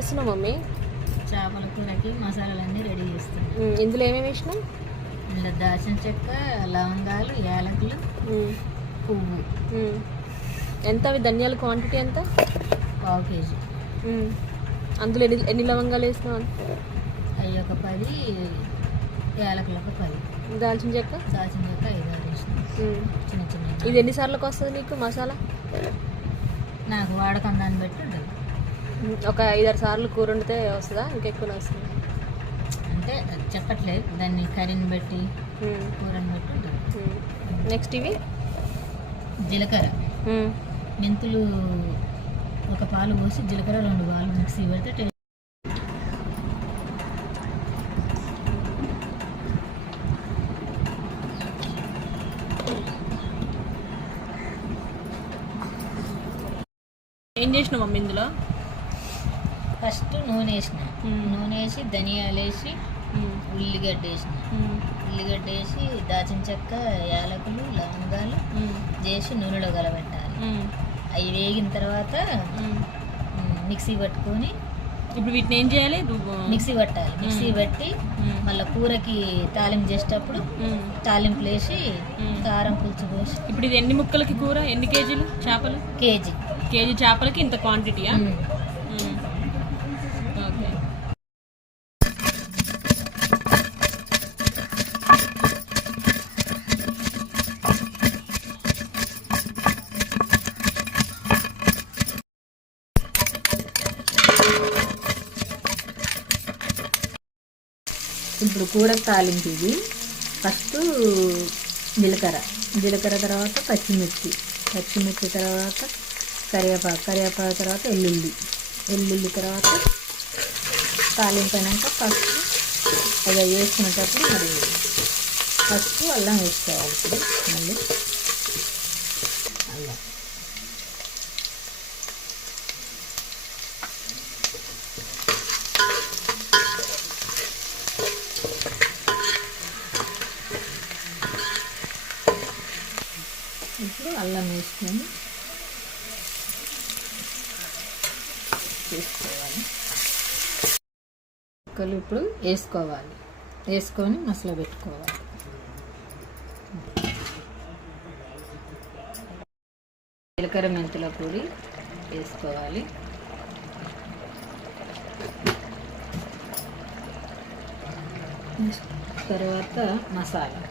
చేస్తున్నావు మమ్మీ? చేపల కూరకి మసాలాలన్నీ రెడీ చేస్తున్నాం. ఇందులో ఏమేమి వేసినాం? ఇందులో దాల్చిన చెక్క, లవంగాలు, యాలకులు, పువ్వు. ఎంత అవి ధనియాల క్వాంటిటీ ఎంత? 1/2 కేజీ. అందులో ఎన్ని లవంగాలు వేసినావు? అవి ఒక 10, యాలకులు ఒక 10, దాల్చిన చెక్క 5-6 వేసినాం. చిన్న చిన్న. ఇది ఎన్నిసార్లకు వస్తుంది నీకు మసాలా? నాకు వాడకం దాన్ని బట్టి ఉంటుంది. ఒక 5-6 సార్లు కూర వండితే వస్తుందా? ఇంకెక్కువ వస్తుంది అంటే చెప్పట్లేదు, దాన్ని కర్రీని బట్టి కూరని బట్టి ఉంటుంది. నెక్స్ట్ ఇవి జీలకర్ర, మెంతులు ఒక పాలు పోసి జీలకర్ర 2 పాలు మిక్సీ పెడితే ఏం చేసినావు మమ్మీ ఇందులో? ఫస్ట్ నూనె వేసిన, నూనె వేసి ధనియాలు వేసి ఉల్లిగడ్డ వేసిన, ఉల్లిగడ్డ వేసి దాచిన చెక్క, యాలకులు, లవంగాలు చేసి నూనెలో కలబెట్టాలి. అవి వేగిన తర్వాత మిక్సీ పట్టుకొని, ఇప్పుడు వీటిని ఏం చేయాలి? మిక్సీ పట్టాలి. మిక్సీ పట్టి మళ్ళీ కూరకి తాలింపు చేసేటప్పుడు తాలింపులు వేసి కారం పులుసు పోసి. ఇప్పుడు ఇది ఎన్ని ముక్కలకి కూర? ఎన్ని కేజీలు చేపలు? కేజీ చేపలకి ఇంత క్వాంటిటీయా? ఓకే. ఇప్పుడు కూర తాలింపు ఇది. ఫస్ట్ జీలకర్ర తర్వాత పచ్చిమిర్చి తర్వాత కరివేపాకు తర్వాత వెల్లుల్లి తర్వాత తాలింపు అయినాక పసుపు అది వేసుకునేటప్పుడు మరి పసుపు అల్లం వేసుకోవాలి. ఇప్పుడు మళ్ళీ అల్లం వేసుకొని తీసుకోవాలి. ముక్కలు ఇప్పుడు వేసుకొని మసాలా పెట్టుకోవాలి. జీలకర్ర మెంతుల పొడి వేసుకోవాలి. తర్వాత మసాలా